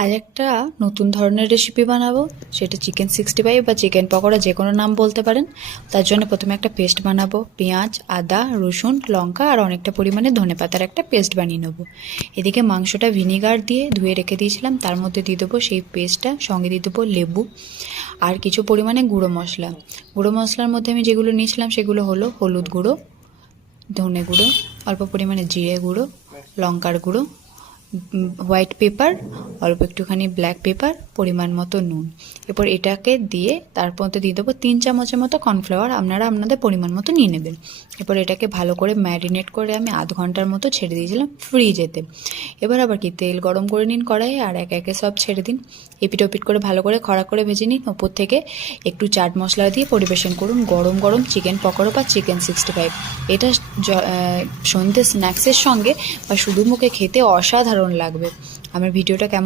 আজ একটা নতুন ধরনের রেসিপি বানাবো, সেটা চিকেন 65 বা চিকেন পকোড়া, যে কোনো নাম বলতে পারেন। তার জন্য প্রথমে একটা পেস্ট বানাবো। পেঁয়াজ, আদা, রসুন, লঙ্কা আর অনেকটা পরিমাণে ধনেপাতার একটা পেস্ট বানিয়ে নেবো। এদিকে মাংসটা ভিনিগার দিয়ে ধুয়ে রেখে দিয়েছিলাম, তার মধ্যে দিয়ে দেবো সেই পেস্টটা, সঙ্গে দিয়ে দেবো লেবু আর কিছু পরিমাণে গুঁড়ো মশলা। গুঁড়ো মশলার মধ্যে আমি যেগুলো নিয়েছিলাম সেগুলো হলো হলুদ গুঁড়ো, ধনে গুঁড়ো, অল্প পরিমাণে জিরে গুঁড়ো, লঙ্কার গুঁড়ো, হোয়াইট পেপার, অল্প একটুখানি ব্ল্যাক পেপার, পরিমাণ মতো নুন। এরপর এটাকে দিয়ে তার মধ্যে দিয়ে দেবো 3 চামচের মতো কর্নফ্লাওয়ার, আপনারা আপনাদের পরিমাণ মতো নিয়ে নেবেন। এরপর এটাকে ভালো করে ম্যারিনেট করে আমি আধ ঘন্টার মতো ছেড়ে দিয়েছিলাম ফ্রিজেতে। এবার আবার কি তেল গরম করে নিন কড়াইয়ে, আর একে একে সব ছেড়ে দিন। এপিট ওপিট করে ভালো করে খড়া করে ভেজে নিন। ওপর থেকে একটু চাট মশলা দিয়ে পরিবেশন করুন গরম গরম চিকেন পকোড়া বা চিকেন 65। এটা সন্ধ্যে স্ন্যাক্সের সঙ্গে বা শুধু মুখে খেতে অসাধারণ লাগবে। আমার ভিডিওটা কেমন